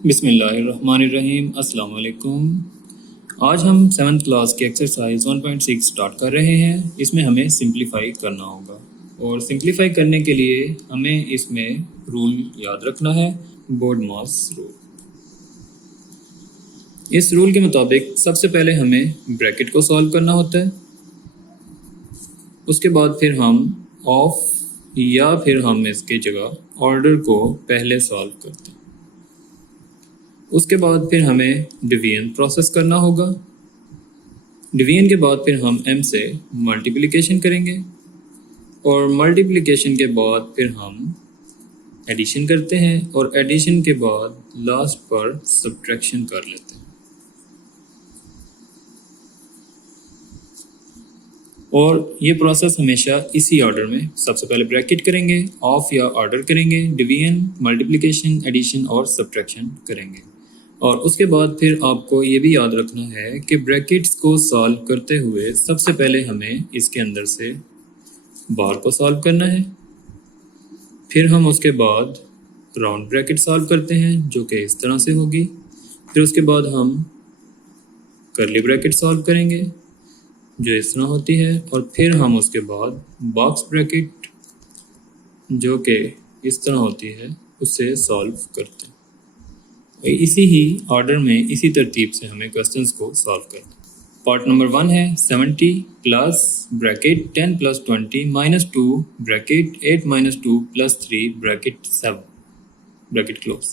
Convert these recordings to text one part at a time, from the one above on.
बिस्मिल्लाहिर्रहमानिर्रहीम। अस्सलाम वालेकुम। आज हम 7th क्लास की एक्सरसाइज 1.6 स्टार्ट कर रहे हैं। इसमें हमें सिंप्लीफाई करना होगा और सिंप्लीफाई करने के लिए हमें इसमें रूल याद रखना है, बोर्डमॉस रूल। इस रूल के मुताबिक सबसे पहले हमें ब्रैकेट को सॉल्व करना होता है, उसके बाद फिर हम ऑफ या फिर हम इसके जगह ऑर्डर को पहले सॉल्व करते हैं। उसके बाद फिर हमें डिवीजन प्रोसेस करना होगा। डिवीजन के बाद फिर हम m से मल्टीप्लिकेशन करेंगे और मल्टीप्लिकेशन के बाद फिर हम एडिशन करते हैं और एडिशन के बाद लास्ट पर सब्ट्रैक्शन कर लेते हैं। और ये प्रोसेस हमेशा इसी ऑर्डर में, सबसे पहले ब्रैकेट करेंगे, ऑफ या ऑर्डर करेंगे, डिवीजन, मल्टीप्लिकेशन, एडिशन और सब्ट्रैक्शन करेंगे। और उसके बाद फिर आपको ये भी याद रखना है कि ब्रैकेट्स को सॉल्व करते हुए सबसे पहले हमें इसके अंदर से बार को सॉल्व करना है, फिर हम उसके बाद राउंड ब्रैकेट सॉल्व करते हैं जो कि इस तरह से होगी, फिर उसके बाद हम कर्ली ब्रैकेट सॉल्व करेंगे जो इस तरह होती है, और फिर हम उसके बाद बॉक्स ब्रैकेट जो कि इस तरह होती है उससे सॉल्व करते हैं। इसी ही ऑर्डर में, इसी तरतीब से हमें क्वेश्चंस को सॉल्व करना है। पार्ट नंबर 1 है 70 plus bracket 10 plus 20 minus 2 bracket 8 minus 2 plus 3 bracket 7 bracket close.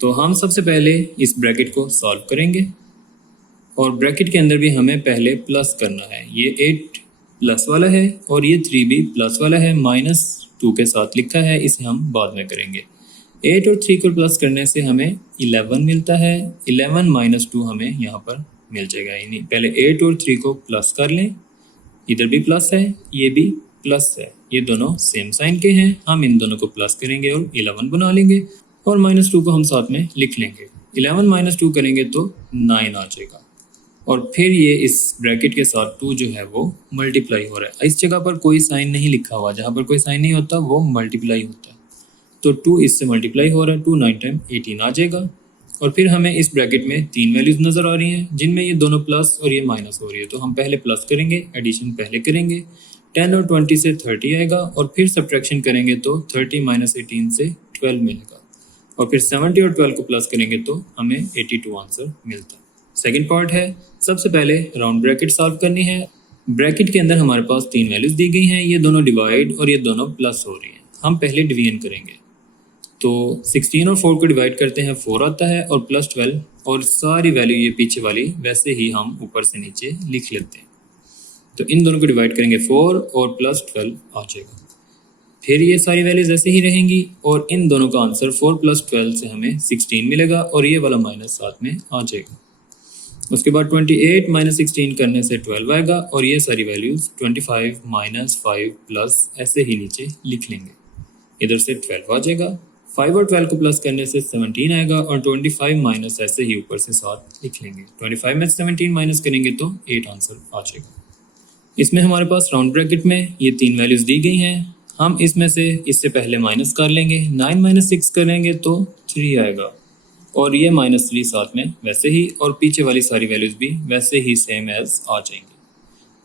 तो हम सबसे पहले इस ब्रैकेट को सॉल्व करेंगे और ब्रैकेट के अंदर भी हमें पहले प्लस करना है। ये 8 प्लस वाला है और ये 3 भी प्लस वाला है, माइनस 2 के साथ लिखा है, इसे हम बाद में करेंगे। 8 और 3 को प्लस करने से हमें 11 मिलता है, 11 माइनस 2 हमें यहाँ पर मिल जाएगा। यानी पहले 8 और 3 को प्लस कर लें, इधर भी प्लस है, ये भी प्लस है, ये दोनों सेम साइन के हैं, हम इन दोनों को प्लस करेंगे और 11 बना लेंगे और माइनस 2 को हम साथ में लिख लेंगे। 11 माइनस 2 करेंगे तो 9 आ जाएगा और फिर ये इस ब्रैकेट के साथ 2 जो है वो मल्टीप्लाई हो रहा है। इस जगह पर कोई साइन नहीं लिखा हुआ, जहाँ पर कोई साइन नहीं होता वो मल्टीप्लाई होता है। तो 2 इससे मल्टीप्लाई हो रहा है, 2 9 टाइम 18 आ जाएगा। और फिर हमें इस ब्रैकेट में 3 वैल्यूज़ नज़र आ रही हैं जिनमें ये दोनों प्लस और ये माइनस हो रही है, तो हम पहले प्लस करेंगे, एडिशन पहले करेंगे, 10 और 20 से 30 आएगा और फिर सब्ट्रैक्शन करेंगे तो 30 माइनस 18 से 12 मिलेगा और फिर 70 और 12 को प्लस करेंगे तो हमें 82 आंसर मिलता है। सेकेंड पार्ट है, सबसे पहले राउंड ब्रैकेट सॉल्व करनी है। ब्रैकेट के अंदर हमारे पास 3 वैल्यूज़ दी गई हैं, ये दोनों डिवाइड और ये दोनों प्लस हो रही हैं। हम पहले डिवीजन करेंगे, तो 16 और 4 को डिवाइड करते हैं 4 आता है और प्लस 12, और सारी वैल्यू ये पीछे वाली वैसे ही हम ऊपर से नीचे लिख लेते हैं। तो इन दोनों को डिवाइड करेंगे 4 और प्लस 12 आ जाएगा। फिर ये सारी वैल्यूज ऐसे ही रहेंगी और इन दोनों का आंसर 4 प्लस 12 से हमें 16 मिलेगा और ये वाला माइनस साथ में आ जाएगा। उसके बाद 28 माइनस 16 करने से 12 आएगा और ये सारी वैल्यूज 25 माइनस 5 प्लस ऐसे ही नीचे लिख लेंगे, इधर से 12 आ जाएगा। 5 और 12 को प्लस करने से 17 आएगा और 25 माइनस ऐसे ही ऊपर से 7 लिख लेंगे। 25 में 17 माइनस करेंगे तो 8 आंसर आ जाएगा। इसमें हमारे पास राउंड ब्रैकेट में ये 3 वैल्यूज़ दी गई हैं, हम इसमें से इससे पहले माइनस कर लेंगे। 9 माइनस 6 करेंगे तो 3 आएगा और ये माइनस 3 साथ में वैसे ही, और पीछे वाली सारी वैल्यूज़ भी वैसे ही सेम एज आ जाएंगी।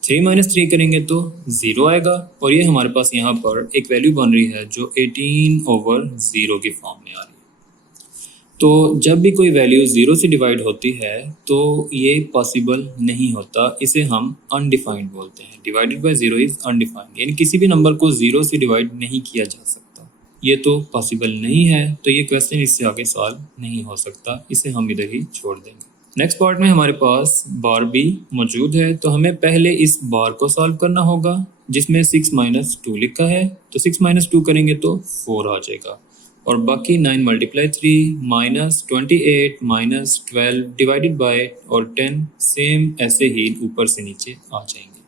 3 माइनस 3 करेंगे तो 0 आएगा और ये हमारे पास यहाँ पर एक वैल्यू बन रही है जो 18/0 की फॉर्म में आ रही है। तो जब भी कोई वैल्यू 0 से डिवाइड होती है तो ये पॉसिबल नहीं होता, इसे हम अनडिफाइंड बोलते हैं। डिवाइडेड बाय 0 इज़ अनडिफाइंड, यानी किसी भी नंबर को 0 से डिवाइड नहीं किया जा सकता, ये तो पॉसिबल नहीं है, तो ये क्वेश्चन इससे आगे सॉल्व नहीं हो सकता, इसे हम इधर ही छोड़ देंगे। नेक्स्ट पार्ट में हमारे पास बार भी मौजूद है, तो हमें पहले इस बार को सॉल्व करना होगा जिसमें 6 माइनस 2 लिखा है, तो 6 माइनस 2 करेंगे तो 4 आ जाएगा और बाकी 9 multiply 3 minus 28 minus 12 divided by और 10 सेम ऐसे ही ऊपर से नीचे आ जाएंगे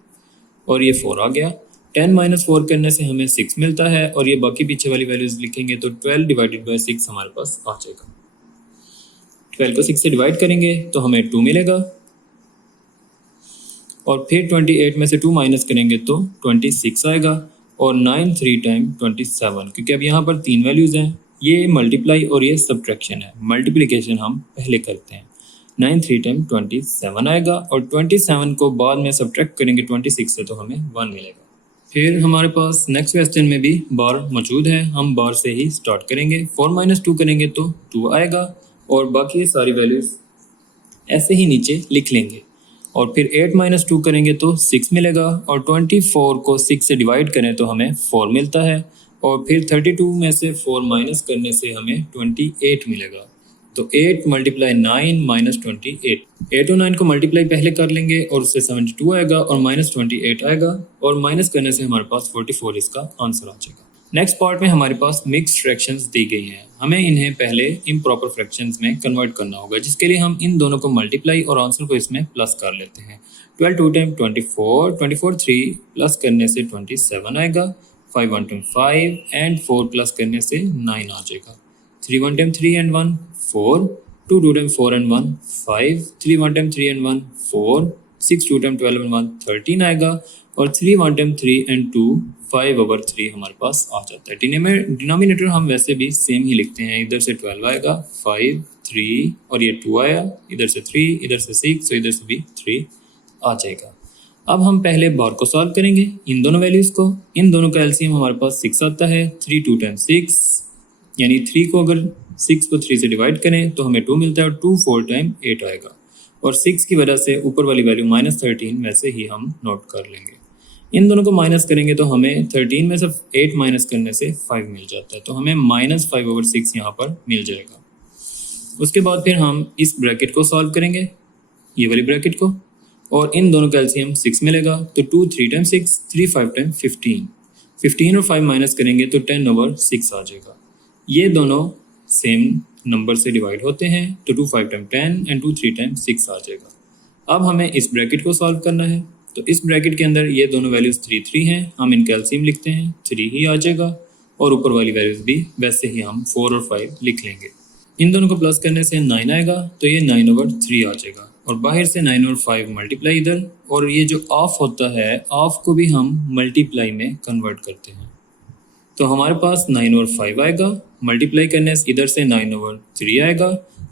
और ये 4 आ गया। 10 माइनस 4 करने से हमें 6 मिलता है और ये बाकी पीछे वाली वैल्यूज लिखेंगे तो 12 डिवाइडेड बाय 6 हमारे पास आ जाएगा। 12 को 6 से डिवाइड करेंगे तो हमें 2 मिलेगा और फिर 28 में से 2 माइनस करेंगे तो 26 आएगा और 9 3 टाइम 27, क्योंकि अब यहाँ पर 3 वैल्यूज़ हैं, ये मल्टीप्लाई और ये सब्ट्रैक्शन है। मल्टीप्लिकेशन हम पहले करते हैं। 9 3 टाइम 27 आएगा और 27 को बाद में सब्ट्रैक्ट करेंगे 26 से तो हमें 1 मिलेगा। फिर हमारे पास नेक्स्ट क्वेश्चन में भी बार मौजूद है, हम बार से ही स्टार्ट करेंगे। 4 - 2 करेंगे तो 2 आएगा और बाकी सारी वैल्यूज़ ऐसे ही नीचे लिख लेंगे। और फिर 8 - 2 करेंगे तो 6 मिलेगा और 24 को 6 से डिवाइड करें तो हमें 4 मिलता है और फिर 32 में से 4 माइनस करने से हमें 28 मिलेगा। तो 8 × 9 - 28। 8 और 9 को मल्टीप्लाई पहले कर लेंगे और उससे 72 आएगा और -28 आएगा और माइनस करने से हमारे पास 44 इसका आंसर आ जाएगा। नेक्स्ट पार्ट में हमारे पास मिक्स्ड फ्रैक्शंस दी गई हैं। हमें इन्हें पहले इम्प्रॉपर फ्रैक्शंस में कन्वर्ट करना होगा, जिसके लिए हम इन दोनों को मल्टीप्लाई और आंसर को इसमें प्लस कर लेते हैं। 12 2 टाइम 24, 24 3 प्लस करने से 27 आएगा, 5 1 टाइम 5 एंड 4 प्लस करने से 9 आ जाएगा। 3 1 time 3 and 1 4, 2 2 time 4 and 1 5, 3 1 time 3 and 1 4, 6 2 time 12 and 1 13 आएगा और 3 1 टाइम 3 एंड 2 5/3 हमारे पास आ जाता है। डिनोमिनेटर हम वैसे भी सेम ही लिखते हैं, इधर से 12 आएगा, 5 3 और ये 2 आया, इधर से 3, इधर से 6 तो इधर से भी 3 आ जाएगा। अब हम पहले बार को सॉल्व करेंगे, इन दोनों वैल्यूज़ को। इन दोनों का एलसीएम हमारे पास 6 आता है। 3 2 टाइम 6 यानी 3 को अगर 6 को 3 से डिवाइड करें तो हमें 2 मिलता है और 2 4 टाइम 8 आएगा और 6 की वजह से ऊपर वाली वैल्यू -13 वैसे ही हम नोट कर लेंगे। इन दोनों को माइनस करेंगे तो हमें 13 में से 8 माइनस करने से 5 मिल जाता है, तो हमें -5/6 यहाँ पर मिल जाएगा। उसके बाद फिर हम इस ब्रैकेट को सॉल्व करेंगे, ये वाली ब्रैकेट को, और इन दोनों का एलसीएम 6 मिलेगा। तो 2 3 टाइम 6, 3 5 टाइम 15, 15 और 5 माइनस करेंगे तो 10/6 आ जाएगा। ये दोनों सेम नंबर से डिवाइड होते हैं तो 2 5 टाइम 10 एंड 2 3 टाइम 6 आ जाएगा। अब हमें इस ब्रैकेट को सॉल्व करना है, तो इस ब्रैकेट के अंदर ये दोनों वैल्यूज़ 3 3 हैं, हम इनका एलसीएम लिखते हैं, 3 ही आ जाएगा और ऊपर वाली वैल्यूज़ भी वैसे ही हम 4 और 5 लिख लेंगे। इन दोनों को प्लस करने से 9 आएगा, तो ये 9/3 आ जाएगा और बाहर से 9 और 5 मल्टीप्लाई इधर, और ये जो ऑफ होता है, ऑफ को भी हम मल्टीप्लाई में कन्वर्ट करते हैं। तो हमारे पास 9 और 5 आएगा, मल्टीप्लाई करने से इधर से 9/3 आएगा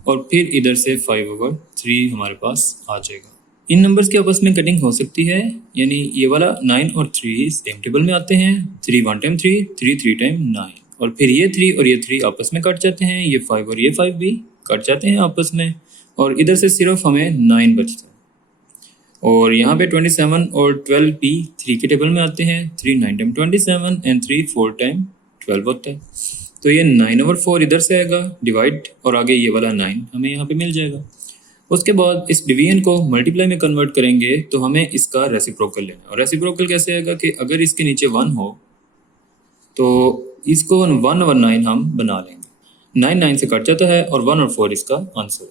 और फिर इधर से 5/3 हमारे पास आ जाएगा। इन नंबर्स की आपस में कटिंग हो सकती है, यानी ये वाला 9 और 3 सेम टेबल में आते हैं। 3 1 टाइम 3, 3 3 टाइम 9 और फिर ये 3 और ये 3 आपस में कट जाते हैं, ये 5 और ये 5 भी कट जाते हैं आपस में और इधर से सिर्फ हमें 9 बचता है। और यहाँ पे 27 और 12 भी 3 के टेबल में आते हैं। 3 9 टाइम 27 एंड 3 4 टाइम 12 होता है, तो ये 9/4 इधर से आएगा डिवाइड और आगे ये वाला 9 हमें यहाँ पे मिल जाएगा। उसके बाद इस डिवीजन को मल्टीप्लाई में कन्वर्ट करेंगे तो हमें इसका रेसिप्रोकल लेना है। और रेसिप्रोकल कैसे आएगा कि अगर इसके नीचे 1 हो तो इसको 1/9 हम बना लेंगे। 9 9 से कट जाता है और 1 और 4 इसका answer.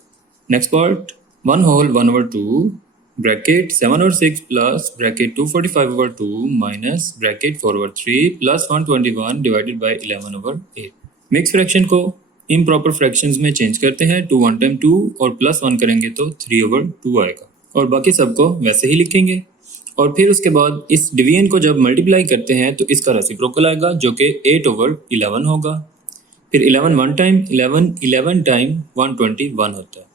Next part, 1 whole 1/2 bracket 7 और 6 plus bracket 245/2 minus bracket 4/3 plus 121 divided by 11/8। Mix fraction को इम्प्रॉपर फ्रैक्शंस में चेंज करते हैं। 2 1 टाइम 2 और प्लस 1 करेंगे तो 3/2 आएगा और बाकी सबको वैसे ही लिखेंगे। और फिर उसके बाद इस डिवीजन को जब मल्टीप्लाई करते हैं तो इसका रेसिप्रोकल आएगा जो कि 8/11 होगा। फिर 11 1 टाइम 11 टाइम 121 होता है।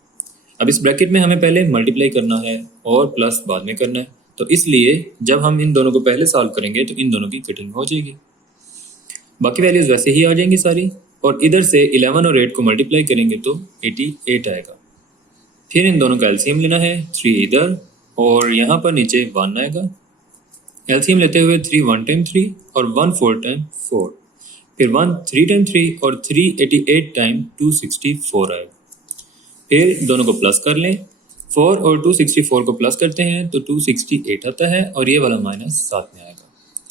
अब इस ब्रैकेट में हमें पहले मल्टीप्लाई करना है और प्लस बाद में करना है, तो इसलिए जब हम इन दोनों को पहले सॉल्व करेंगे तो इन दोनों की कटिंग हो जाएगी, बाकी वैल्यूज़ वैसे ही आ जाएंगी सारी। और इधर से 11 और 8 को मल्टीप्लाई करेंगे तो 88 आएगा। फिर इन दोनों का एलसीएम लेना है, 3 इधर और यहाँ पर नीचे 1 आएगा। एलसीएम लेते हुए 3 1 टाइम 3 और 1 4 टाइम 4, फिर 1 3 टाइम 3 और 3 88 टाइम 264 आएगा। फिर दोनों को प्लस कर लें, 4 और 264 को प्लस करते हैं तो 268 आता है और ये वाला माइनस साथ में आएगा।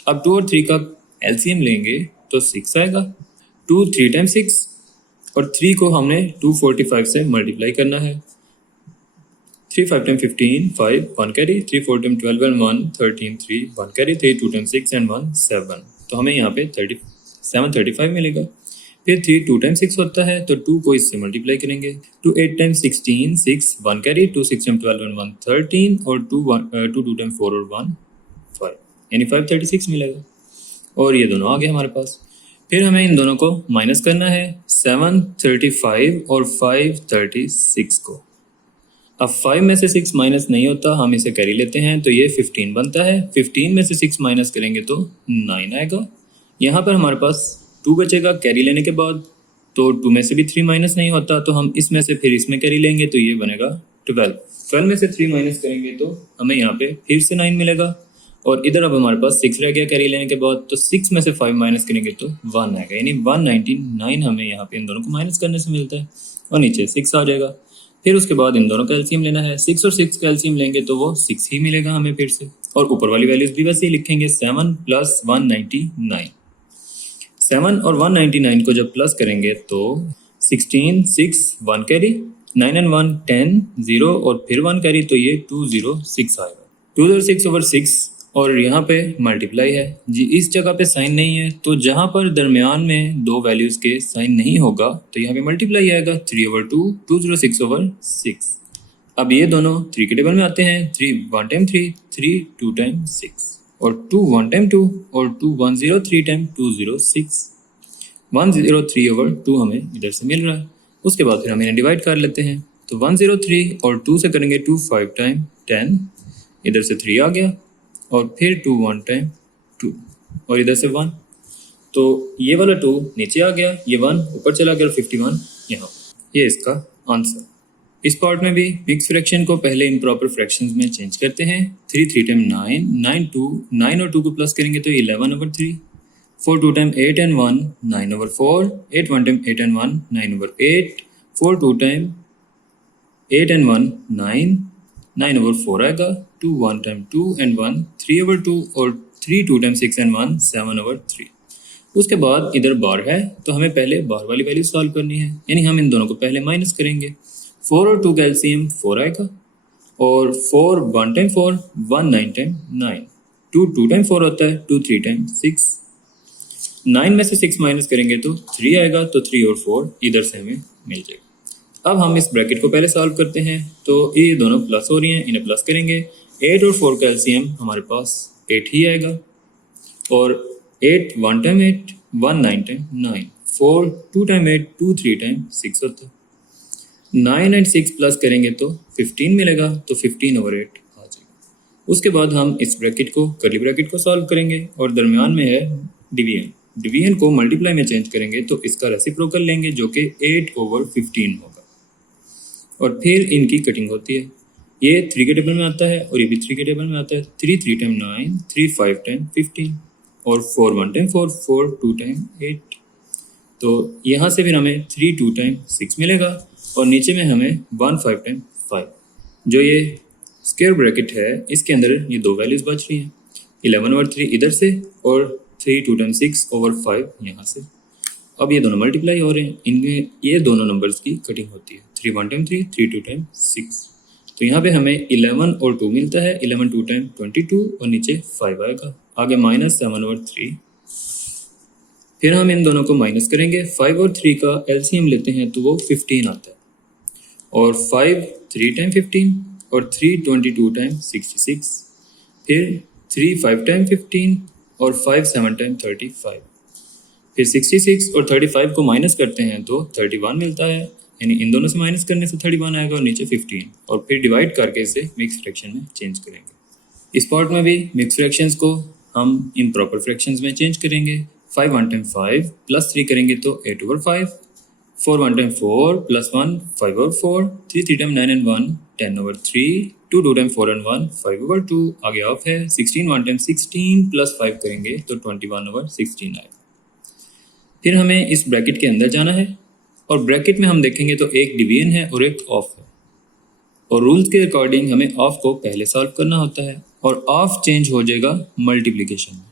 अब 2 और 3 का एलसीएम लेंगे तो 6 आएगा। 2 3 टाइम 6 और 3 को हमने 245 से मल्टीप्लाई करना है। 3 5 time 15 5 1 carry, 3 4 time 12 and 1 13 3 1 carry, 3 2 time 6 and 1 7, तो हमें यहाँ पे 35 मिलेगा। फिर 3 2 टाइम 6 होता है तो 2 को इससे मल्टीप्लाई करेंगे। 2 8 टाइम 16 6 1 कैरी, 2 6 टाइम 12 एंड 1 13 और 2 2 टाइम 4 और 1 5, यानी 536 मिलेगा। और ये दोनों आ गए हमारे पास। फिर हमें इन दोनों को माइनस करना है, 735 और 536 को। अब 5 में से 6 माइनस नहीं होता, हम इसे कैरी लेते हैं तो ये 15 बनता है। 15 में से 6 माइनस करेंगे तो 9 आएगा। यहाँ पर हमारे पास 2 बचेगा कैरी लेने के बाद, तो 2 में से भी 3 माइनस नहीं होता, तो हम इसमें से फिर इसमें कैरी लेंगे तो ये बनेगा 12। 12 में से 3 माइनस करेंगे तो हमें यहाँ पे फिर से 9 मिलेगा। और इधर अब हमारे पास 6 रह गया कैरी लेने के बाद, तो 6 में से 5 माइनस करेंगे तो 1 आएगा, यानी 199 हमें यहाँ पे इन दोनों को माइनस करने से मिलता है और नीचे 6 आ जाएगा। फिर उसके बाद इन दोनों का एलसीएम लेना है, 6 और 6 का एलसीएम लेंगे तो वो 6 ही मिलेगा हमें फिर से। और ऊपर वाली वैल्यूज भी वैसे ही लिखेंगे, 7 प्लस 199। 7 और 199 को जब प्लस करेंगे तो 16, 6, 1 कैरी, 9 and 1 10, 0 और फिर 1 कैरी, तो ये 206 आएगा। 206/6 और यहाँ पे मल्टीप्लाई है जी, इस जगह पे साइन नहीं है, तो जहाँ पर दरमियान में दो वैल्यूज़ के साइन नहीं होगा तो यहाँ पे मल्टीप्लाई आएगा, 3/2, 206/6। अब ये दोनों 3 के टेबल में आते हैं, 3 1 टाइम 3, 3 2 टाइम 6 और 2 1 टाइम 2 और 2 103 टाइम 206। 103/2 हमें इधर से मिल रहा है। उसके बाद फिर हम इन्हें डिवाइड कर लेते हैं, तो 103 और 2 से करेंगे 2 5 टाइम 10, इधर से 3 आ गया और फिर 2 1 टाइम 2 और इधर से 1, तो ये वाला 2 नीचे आ गया, ये 1 ऊपर चला गया और 51 यहाँ। ये इसका आंसर। इस पार्ट में भी मिक्स फ्रैक्शन को पहले इम्प्रॉपर फ्रैक्शंस में चेंज करते हैं। 3 3 टाइम 9, 9 2, 9 और 2 को प्लस करेंगे तो 11/3, 4 2 time 8 and 1, 9/4, 8 1 time 8 and 1, 9/8, 4 2 time 8 and 1, 9, 9/4 आएगा, 2 1 टाइम 2 and 1, 3/2 और 3 2 टाइम 6 and 1, 7/3। उसके बाद इधर बार है तो हमें पहले बार वाली वैल्यू सॉल्व करनी है, यानी हम इन दोनों को पहले माइनस करेंगे। 4 और 2 का एलसीएम 4 आएगा और 4 1 टाइम 4, 1 9 टाइम 9, 2 2 टाइम 4 होता है, 2 3 टाइम 6। 9 में से 6 माइनस करेंगे तो 3 आएगा, तो 3 और 4 इधर से हमें मिल जाएगा। अब हम इस ब्रैकेट को पहले सॉल्व करते हैं, तो ये दोनों प्लस हो रही हैं, इन्हें प्लस करेंगे। 8 और 4 का एलसीएम हमारे पास 8 ही आएगा और 8 1 टाइम 8, 1 9 टाइम 9, 4 2 टाइम 8, 2 3 टाइम 6 होता है। 9 और 6 प्लस करेंगे तो 15 मिलेगा, तो 15/8 आ जाएगा। उसके बाद हम इस ब्रैकेट को कर्ली ब्रैकेट को सॉल्व करेंगे और दरमियान में है डिवीजन। डिवीजन को मल्टीप्लाई में चेंज करेंगे तो इसका रेसिप्रोकल लेंगे जो कि 8/15 होगा और फिर इनकी कटिंग होती है। ये 3 के टेबल में आता है और ये भी 3 के टेबल में आता है। 3 3 टाइम 9, 3 5 टाइम 15 और 4 1 टाइम 4, 4 2 टाइम 8। तो यहाँ से फिर हमें 3 2 टाइम 6 मिलेगा और नीचे में हमें 1 5 टाइम 5। जो ये स्क्वायर ब्रैकेट है इसके अंदर ये दो वैल्यूज बच रही हैं, 11/3 इधर से और 3 2 टाइम 6/5 यहाँ से। अब ये दोनों मल्टीप्लाई हो रहे हैं, इनमें ये दोनों नंबर्स की कटिंग होती है, 3 1 टाइम 3, 3 2 टाइम 6। तो यहाँ पे हमें 11 और 2 मिलता है, 11 2 टाइम 22 और नीचे 5 आएगा, आगे -7/3। फिर हम इन दोनों को माइनस करेंगे, 5 और 3 का एलसीएम लेते हैं तो वो 15 आता है और 5 3 टाइम 15 और 3 22 टाइम 66, फिर 3 5 टाइम 15 और 5 7 टाइम 35, फिर 66 और 35 को माइनस करते हैं तो 31 मिलता है, यानी इन दोनों से माइनस करने से 31 आएगा और नीचे 15 और फिर डिवाइड करके इसे मिक्स फ्रैक्शन में चेंज करेंगे। इस पार्ट में भी मिक्स फ्रैक्शंस को हम इम्प्रॉपर फ्रैक्शंस में चेंज करेंगे। 5 1 टाइम 5 प्लस 3 करेंगे तो 8/5, 4 1 time 4 plus 1 5/4, 3 3 time 9 and 1 10/3, 2 2 time 4 and 1 5/2, आगे ऑफ है। 16 1 टाइम 16 प्लस 5 करेंगे तो 21/16 आएगा। फिर हमें इस ब्रैकेट के अंदर जाना है और ब्रैकेट में हम देखेंगे तो एक डिवीजन है और एक ऑफ है और रूल्स के अकॉर्डिंग हमें ऑफ को पहले सॉल्व करना होता है और ऑफ चेंज हो जाएगा मल्टीप्लिकेशन में।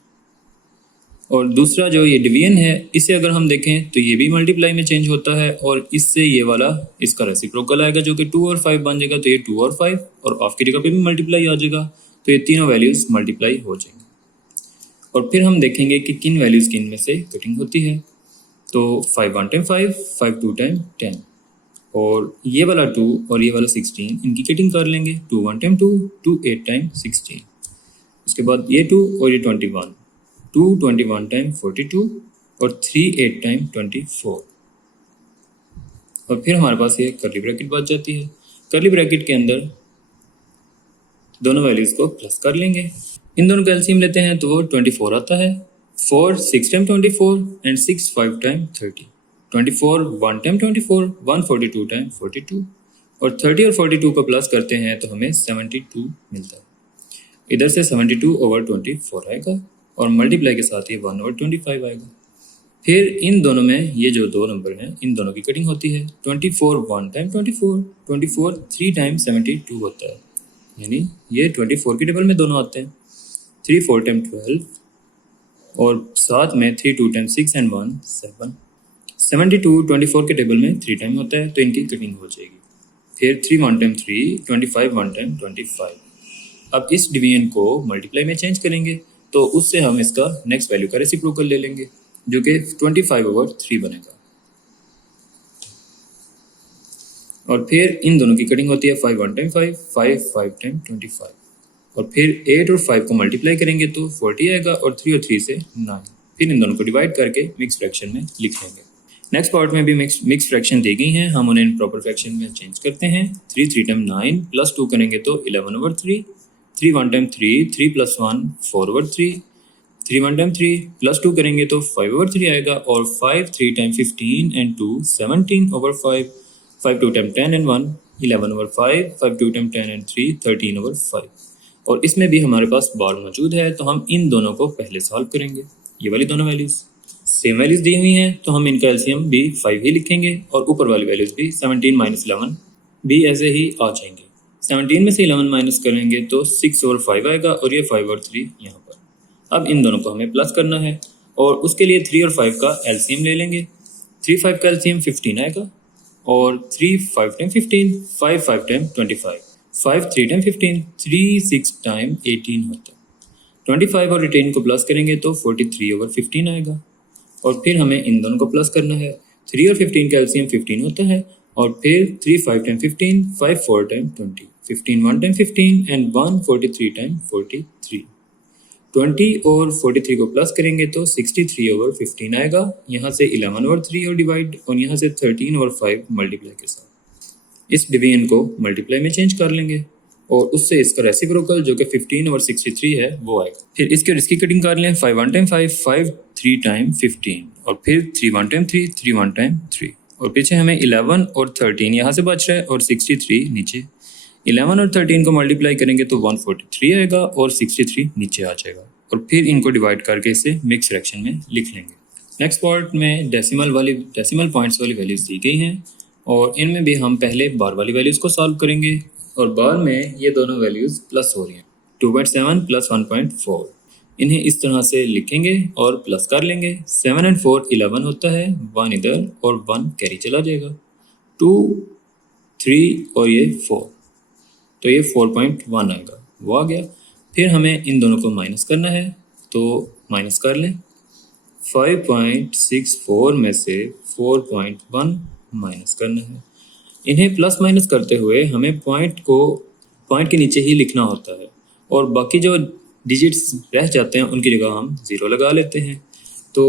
और दूसरा जो ये डिवीजन है इसे अगर हम देखें तो ये भी मल्टीप्लाई में चेंज होता है और इससे ये वाला इसका रेसिप्रोकल आएगा जो कि 2 और 5 बन जाएगा, तो ये 2 और 5 और ऑफ की जगह पे भी मल्टीप्लाई आ जाएगा, तो ये तीनों वैल्यूज़ मल्टीप्लाई हो जाएंगे। और फिर हम देखेंगे कि किन वैल्यूज़ की इनमें से कटिंग होती है। तो 5 1 टाइम 5, 5 2 टाइम 10 और ये वाला 2 और ये वाला 16 इनकी कटिंग कर लेंगे। 2 1 टाइम 2, 2 8 टाइम 16। उसके बाद ये 2 और ये 21, 2 21 टाइम 42 और 3 8 टाइम 24, और फिर हमारे पास ये कर्ली ब्रैकेट बच जाती है। कर्ली ब्रैकेट के अंदर दोनों वैल्यूज को प्लस कर लेंगे। इन दोनों का एलसीएम लेते हैं तो वो 24 आता है। 4 6 time 24 and 6 5 time 30। 24 1 time 24, 142 time 42, और 30 और 42 को प्लस करते हैं तो हमें 72 मिलता है। इधर से 72/24 आएगा और मल्टीप्लाई के साथ ये 1/25 आएगा। फिर इन दोनों में ये जो दो नंबर हैं इन दोनों की कटिंग होती है। 24 1 टाइम 24, 24 3 टाइम 72 होता है, यानी ये 24 के टेबल में दोनों आते हैं। 3 4 टाइम 12 और साथ में 3 2 टाइम 6 एंड 1 7। 72 24 के टेबल में 3 टाइम होता है तो इनकी कटिंग हो जाएगी। फिर 3 1 टाइम 3, 25 1 टाइम 25। अब इस डिवीजन को मल्टीप्लाई में चेंज करेंगे तो उससे हम इसका नेक्स्ट वैल्यू का रेसिप्रोकल ले लेंगे जो कि 25/3 बनेगा। और फिर इन दोनों की कटिंग होती है 5 1 टाइम 5, 5 5 टाइम 25, और फिर 8 और 5 को मल्टीप्लाई करेंगे तो 40 आएगा और 3 और 3 से 9। फिर इन दोनों को डिवाइड करके मिक्स फ्रैक्शन में लिख लेंगे। नेक्स्ट पार्ट में भी मिक्स फ्रैक्शन दी गई हैं, हम उन्हें प्रॉपर फ्रैक्शन में चेंज करते हैं। 3 3 टाइम 9 प्लस 2 करेंगे तो 11/3। 3 1 टाइम 3, 3 + 1 4/3। 3 1 टाइम 3 प्लस 2 करेंगे तो 5/3 आएगा, और 5 3 time 15 and 2 17/5। 5 2 time 10 and 1 11/5। 5 2 time 10 and 3 13/5। और इसमें भी हमारे पास बार मौजूद है तो हम इन दोनों को पहले सॉल्व करेंगे। ये वाली दोनों वैल्यूज सेम वैल्यूज दी हुई हैं तो हम इनका एलसीएम भी 5 ही लिखेंगे, और ऊपर वाली वैल्यूज भी 17 - 11 भी ऐसे ही आ जाएंगे। 17 में से 11 माइनस करेंगे तो 6 और 5 आएगा, और ये 5 और 3 यहाँ पर। अब इन दोनों को हमें प्लस करना है और उसके लिए 3 और 5 का एलसीएम ले लेंगे। 3 5 का एलसीएम 15 आएगा, और 3 5 टाइम 15, 5 5 टाइम 25, 5 3 टाइम 15, 3 6 टाइम 18 होता है। 25 और 18 को प्लस करेंगे तो 43/15 आएगा, और फिर हमें इन दोनों को प्लस करना है। 3 और 15 का एलसीएम 15 होता है, और फिर 3 5 time 15, 5 4 time 20, 15 1 time 15 and 1 43 time 43। 20 और 43 को प्लस करेंगे तो 63/15 आएगा। यहाँ से 11/3 और डिवाइड, और यहाँ से 13/5 मल्टीप्लाई के साथ इस डिवीजन को मल्टीप्लाई में चेंज कर लेंगे, और उससे इसका रेसिप्रोकल जो कि 15/63 है वो आएगा। फिर इसकी कटिंग कर लें। 5 1 टाइम 5, 5 3 टाइम 15, और फिर 3 1 टाइम 3, 3 1 टाइम 3, और पीछे हमें 11 और 13 यहाँ से बच रहा है, और 63 नीचे। 11 और 13 को मल्टीप्लाई करेंगे तो 143 आएगा, और 63 नीचे आ जाएगा, और फिर इनको डिवाइड करके इसे मिक्स फ्रैक्शन में लिख लेंगे। नेक्स्ट पार्ट में डेसिमल पॉइंट्स वाली वैल्यूज दी गई हैं, और इनमें भी हम पहले बार वाली वैल्यूज़ को सॉल्व करेंगे, और बार में ये दोनों वैल्यूज़ प्लस हो रही हैं। 2.7 + 1.4 इन्हें इस तरह से लिखेंगे और प्लस कर लेंगे। 7 और 4 11 होता है, 1 इधर और 1 कैरी चला जाएगा। 2 3 और ये 4, तो ये 4.1 आएगा, वो आ गया। फिर हमें इन दोनों को माइनस करना है, तो माइनस कर लें। 5.64 में से 4.1 माइनस करना है। इन्हें प्लस माइनस करते हुए हमें पॉइंट के नीचे ही लिखना होता है, और बाकी जो डिजिट्स रह जाते हैं उनकी जगह हम 0 लगा लेते हैं। तो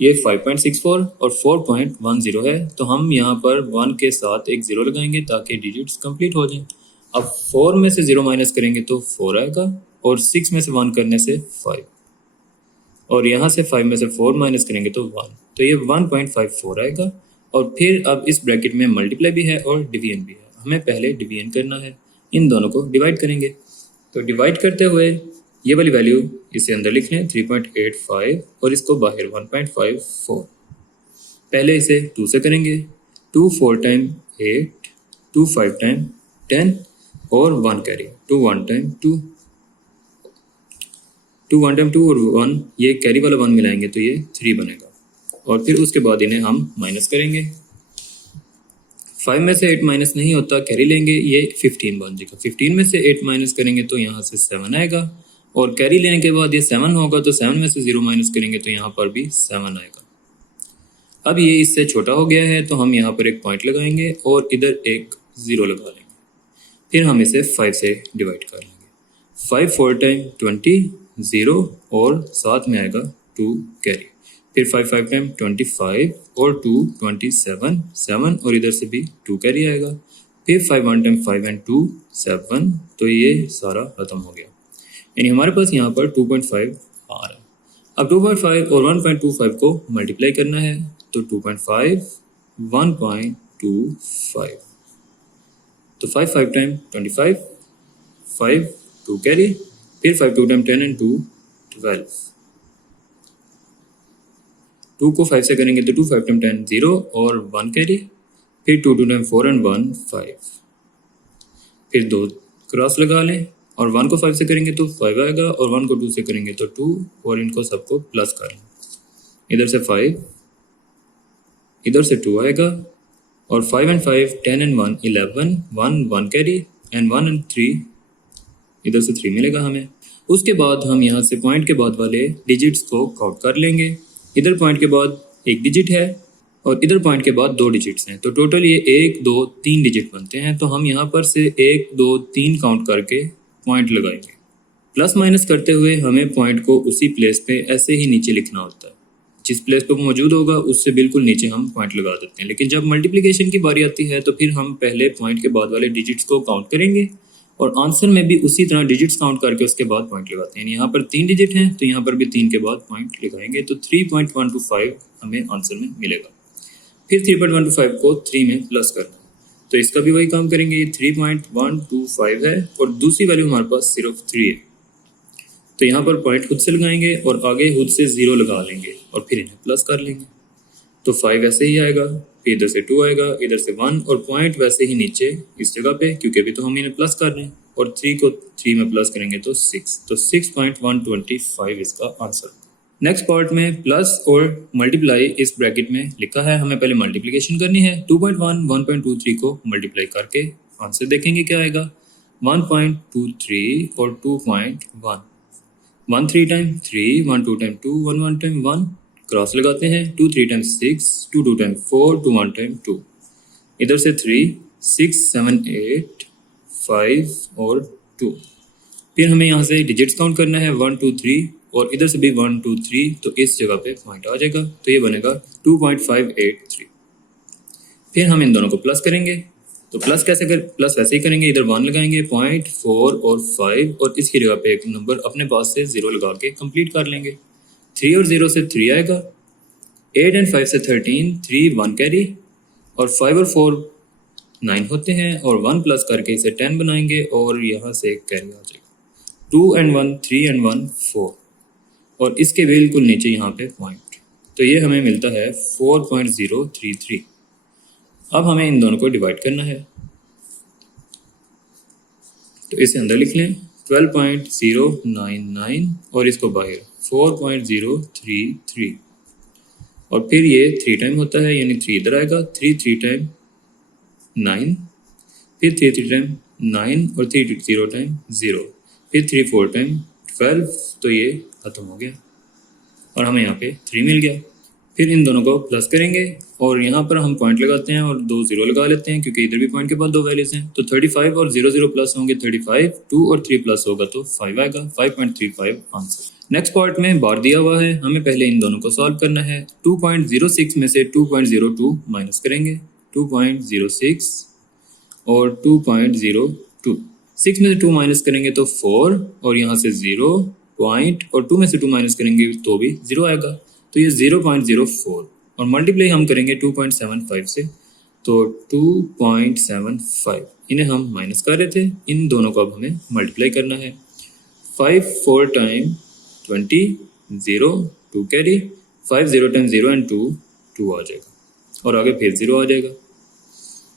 ये 5.64 और 4.10 है, तो हम यहाँ पर 1 के साथ एक 0 लगाएंगे ताकि डिजिट्स कंप्लीट हो जाएं। अब 4 में से 0 माइनस करेंगे तो 4 आएगा, और 6 में से 1 करने से 5, और यहाँ से 5 में से 4 माइनस करेंगे तो 1, तो ये 1.54 आएगा। और फिर अब इस ब्रैकेट में मल्टीप्लाई भी है और डिवीजन भी है। हमें पहले डिवीजन करना है, इन दोनों को डिवाइड करेंगे। तो डिवाइड करते हुए ये वाली वैल्यू इसे अंदर लिख लें 3.85, और इसको बाहर 1.54। पहले इसे 2 से करेंगे। 2 4 टाइम 8, 2 5 टाइम 10 और 1 कैरी, 2 1 टाइम 2, 2 1 टाइम 2 और 1, ये कैरी वाला 1 मिलाएंगे तो ये 3 बनेगा। और फिर उसके बाद इन्हें हम माइनस करेंगे। 5 में से 8 माइनस नहीं होता, कैरी लेंगे, ये 15 बन जाएगा। 15 में से 8 माइनस करेंगे तो यहाँ से 7 आएगा, और कैरी लेने के बाद ये 7 होगा, तो 7 में से 0 माइनस करेंगे तो यहाँ पर भी 7 आएगा। अब ये इससे छोटा हो गया है तो हम यहाँ पर एक पॉइंट लगाएंगे और इधर एक 0 लगा लेंगे। फिर हम इसे 5 से डिवाइड कर लेंगे। 5 4 टाइम 20, 0, और साथ में आएगा 2 कैरी। फिर 5 5 टाइम 25 और 2 27 7 और इधर से भी 2 कैरी आएगा। फिर 5 1 टाइम 5 एंड 2 7, तो ये सारा खत्म हो गया। यानी हमारे पास यहाँ पर 2.5 आ रहा है। अब 2.5 और 1.25 को मल्टीप्लाई करना है, तो 2.5 1.25, तो 5 5 टाइम 25 5 2 कैरी, फिर 5 2 टाइम 10 एंड 2 12, 2 को 5 से करेंगे तो 2 5 टाइम 10 0 और 1 कैरी, फिर 2 2 टाइम 4 एंड 1 5, फिर 2 क्रॉस लगा लें और 1 को 5 से करेंगे तो 5 आएगा और 1 को 2 से करेंगे तो 2, और इनको सबको प्लस कर लें। इधर से 5, इधर से 2 आएगा और 5 and 5 10 and 1 11, 1 1 carry and 1 and 3, इधर से 3 मिलेगा हमें। उसके बाद हम यहाँ से पॉइंट के बाद वाले डिजिट्स को काउंट कर लेंगे। इधर पॉइंट के बाद एक डिजिट है और इधर पॉइंट के बाद 2 डिजिट्स हैं, तो टोटल ये 1 2 3 डिजिट बनते हैं। तो हम यहाँ पर से 1 2 3 काउंट करके पॉइंट लगाएंगे। प्लस माइनस करते हुए हमें पॉइंट को उसी प्लेस पे ऐसे ही नीचे लिखना होता है, जिस प्लेस पे मौजूद होगा उससे बिल्कुल नीचे हम पॉइंट लगा देते हैं। लेकिन जब मल्टीप्लिकेशन की बारी आती है तो फिर हम पहले पॉइंट के बाद वाले डिजिट्स को काउंट करेंगे और आंसर में भी उसी तरह डिजिट्स काउंट करके उसके बाद पॉइंट लगाते हैं। यहाँ पर 3 डिजिट हैं तो यहाँ पर भी 3 के बाद पॉइंट लगाएंगे, तो 3.125 हमें आंसर में मिलेगा। फिर 3.125 को 3 में प्लस करना है, तो इसका भी वही काम करेंगे। ये 3.125 है और दूसरी वैल्यू हमारे पास सिर्फ 3 है, तो यहाँ पर पॉइंट खुद से लगाएंगे और आगे खुद से 0 लगा लेंगे और फिर इन्हें प्लस कर लेंगे, तो 5 ऐसे ही आएगा, फिर इधर से 2 आएगा, इधर से 1 और पॉइंट वैसे ही नीचे इस जगह पे, क्योंकि अभी तो हम इन्हें प्लस कर रहे हैं, और 3 को 3 में प्लस करेंगे तो 6, तो 6.125 इसका आंसर। नेक्स्ट पार्ट में प्लस और मल्टीप्लाई इस ब्रैकेट में लिखा है, हमें पहले मल्टीप्लिकेशन करनी है। 2.1 1.23 को मल्टीप्लाई करके आंसर देखेंगे क्या आएगा। 1.23 और 2.1, 1 3 टाइम 3, 1 2 टाइम 2, 1 1 टाइम 1, क्रॉस लगाते हैं। 2 3 टाइम 6, 2 2 टाइम 4, 2 1 टाइम 2, इधर से 3 6 7 8 5 और 2, फिर हमें यहाँ से डिजिट्स काउंट करना है 1 2 3 और इधर से भी 1 2 3, तो इस जगह पे पॉइंट आ जाएगा, तो ये बनेगा 2.583। फिर हम इन दोनों को प्लस करेंगे, तो प्लस कैसे प्लस वैसे ही करेंगे, इधर 1 लगाएंगे, 0.4 और 5 और इसकी जगह पे एक नंबर अपने पास से 0 लगा के कंप्लीट कर लेंगे। 3 और 0 से 3 आएगा, 8 एंड 5 से 13, 3 1 कैरी और 5 और 4 9 होते हैं और 1 प्लस करके इसे 10 बनाएंगे और यहाँ से एक कैरी आ जाएगा। 2 एंड 1 3 एंड 1 4 और इसके बिल्कुल नीचे यहाँ पे पॉइंट, तो ये हमें मिलता है 4.033। अब हमें इन दोनों को डिवाइड करना है, तो इसे अंदर लिख लें 12.099 और इसको बाहर 4.033 और फिर ये 3 टाइम होता है, यानी 3 इधर आएगा, 3 3 टाइम 9, फिर 3 3 टाइम 9 और 3 0 टाइम 0, फिर 3 4 टाइम 12, तो ये खत्म हो गया और हमें यहाँ पे 3 मिल गया। फिर इन दोनों को प्लस करेंगे और यहाँ पर हम पॉइंट लगाते हैं और 2 0 लगा लेते हैं, क्योंकि इधर भी पॉइंट के बाद 2 वैल्यूज हैं, तो 35 और 0 0 प्लस होंगे 35, 2 और 3 प्लस होगा तो 5 आएगा, 5.35 आंसर। नेक्स्ट पार्ट में बार दिया हुआ है, हमें पहले इन दोनों को सॉल्व करना है। 2.06 में से 2.02 माइनस करेंगे, 2.06 और 2.02, 6 में से 2 माइनस करेंगे तो 4 और यहाँ से 0 पॉइंट और 2 में से 2 माइनस करेंगे तो भी 0 आएगा, तो ये 0.04 और मल्टीप्लाई हम करेंगे 2.75 से, तो 2.75 इन्हें हम माइनस कर रहे थे, इन दोनों को अब हमें मल्टीप्लाई करना है। 5 4 टाइम 20 0 2 कैरी, 5 0 टाइम 0 एंड 2 2 आ जाएगा और आगे फिर 0 आ जाएगा।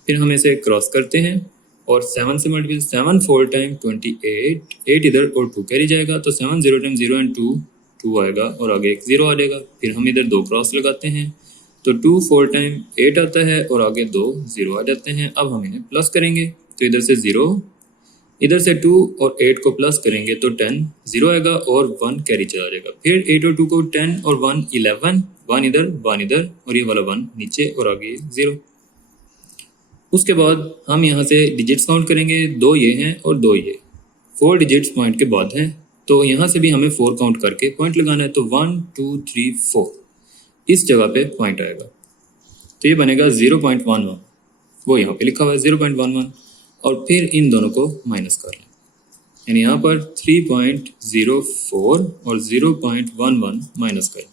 फिर हम इसे क्रॉस करते हैं और 7 से मल्टीप्लाई, 7 4 टाइम 28, 8 इधर और 2 कैरी जाएगा, तो 7 0 टाइम 0 एंड 2 2 आएगा और आगे एक 0 आ जाएगा। फिर हम इधर 2 क्रॉस लगाते हैं, तो 2 4 टाइम 8 आता है और आगे 2 0 आ जाते हैं। अब हम इन्हें प्लस करेंगे, तो इधर से 0, इधर से 2 और 8 को प्लस करेंगे तो 10 0 आएगा और 1 कैरी चला जाएगा। फिर 8 और 2 को 10 और 1 11, 1 इधर 1 इधर और ये वाला 1 नीचे और आगे 0। उसके बाद हम यहाँ से डिजिट्स काउंट करेंगे, 2 ये हैं और 2 ये, 4 डिजिट्स पॉइंट के बाद हैं, तो यहाँ से भी हमें 4 काउंट करके पॉइंट लगाना है, तो 1 2 3 4 इस जगह पे पॉइंट आएगा, तो ये बनेगा 0.11, वो यहाँ पे लिखा हुआ है 0.11, और फिर इन दोनों को माइनस कर लें, यानी यहाँ पर 3.04 और 0.11 माइनस करें।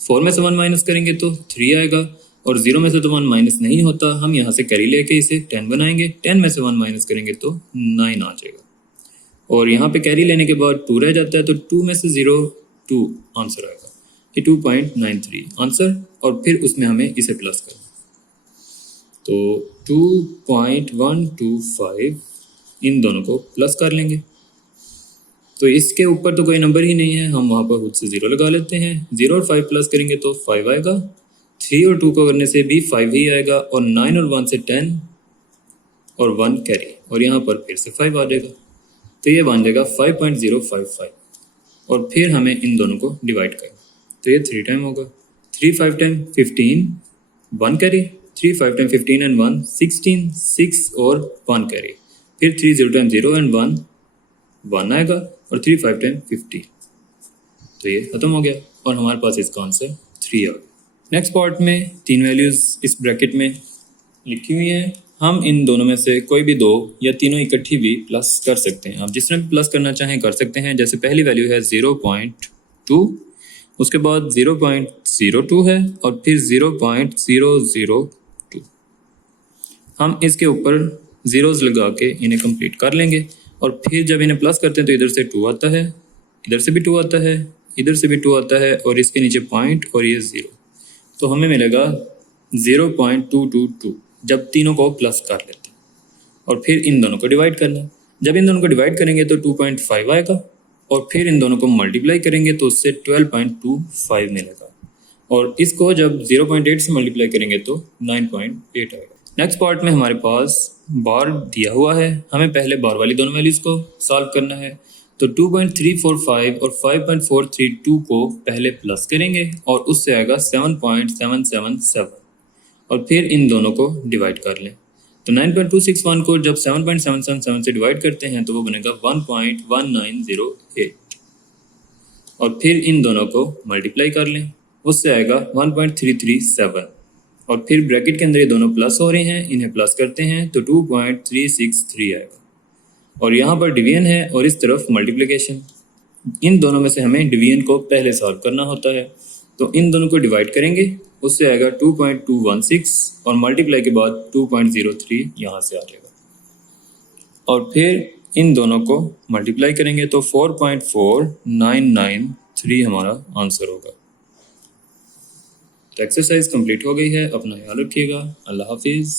4 में से 1 माइनस करेंगे तो 3 आएगा, और 0 में से तो 1 माइनस नहीं होता, हम यहाँ से कैरी लेके इसे 10 बनाएंगे। 10 में से 1 माइनस करेंगे तो 9 आ जाएगा, और यहाँ पे कैरी लेने के बाद 2 रह जाता है, तो 2 में से 0 2 आंसर आएगा, ये 2.93 आंसर, और फिर उसमें हमें इसे प्लस करना, तो 2.125 इन दोनों को प्लस कर लेंगे। तो इसके ऊपर तो कोई नंबर ही नहीं है, हम वहाँ पर खुद से 0 लगा लेते हैं। 0 और 5 प्लस करेंगे तो 5 आएगा, 3 और 2 को करने से भी 5 ही आएगा, और 9 और 1 से 10 और 1 कैरी, और यहाँ पर फिर से 5 आ जाएगा, तो ये बन जाएगा 5.055, और फिर हमें इन दोनों को डिवाइड करना, तो ये 3 टाइम होगा। 3 5 टाइम 15, 1 कैरी, 3 5 टाइम 15 एंड 1 16, 6 और 1 कैरी, फिर 3 0 टाइम 0 एंड 1 1 आएगा, और 3 5 टाइम 15, तो ये खत्म हो गया, और हमारे पास इसका आंसर 3 आ गया। नेक्स्ट पार्ट में 3 वैल्यूज़ इस ब्रैकेट में लिखी हुई हैं, हम इन दोनों में से कोई भी 2 या तीनों इकट्ठी भी प्लस कर सकते हैं। आप जिस तरह भी प्लस करना चाहें कर सकते हैं। जैसे पहली वैल्यू है 0.2, उसके बाद 0.02 है, और फिर 0.002। हम इसके ऊपर ज़ीरोज़ लगा के इन्हें कंप्लीट कर लेंगे, और फिर जब इन्हें प्लस करते हैं तो इधर से 2 आता है, इधर से भी 2 आता है, इधर से भी 2 आता है, और इसके नीचे पॉइंट और ये 0, तो हमें मिलेगा 0.222 जब तीनों को प्लस कर लेते हैं, और फिर इन दोनों को डिवाइड करना। जब इन दोनों को डिवाइड करेंगे तो 2.5 आएगा, और फिर इन दोनों को मल्टीप्लाई करेंगे तो उससे 12.25 मिलेगा, और इसको जब 0.8 से मल्टीप्लाई करेंगे तो 9.8 आएगा। नेक्स्ट पार्ट में हमारे पास बार दिया हुआ है, हमें पहले बार वाली दोनों वैल्यूज़ को सॉल्व करना है। तो 2.345 और 5.432 को पहले प्लस करेंगे, और उससे आएगा 7.777, और फिर इन दोनों को डिवाइड कर लें। तो 9.261 को जब 7.777 से डिवाइड करते हैं तो वो बनेगा 1.1908, और फिर इन दोनों को मल्टीप्लाई कर लें, उससे आएगा 1.337, और फिर ब्रैकेट के अंदर ये दोनों प्लस हो रहे हैं, इन्हें प्लस करते हैं तो 2.363 आएगा, और यहाँ पर डिवीजन है और इस तरफ मल्टीप्लिकेशन। इन दोनों में से हमें डिवीजन को पहले सॉल्व करना होता है, तो इन दोनों को डिवाइड करेंगे, उससे आएगा 2.216, और मल्टीप्लाई के बाद 2.03 यहाँ से आ जाएगा, और फिर इन दोनों को मल्टीप्लाई करेंगे तो 4.4993 हमारा आंसर होगा। तो एक्सरसाइज कंप्लीट हो गई है, अपना ख्याल रखिएगा, अल्लाह हाफिज़।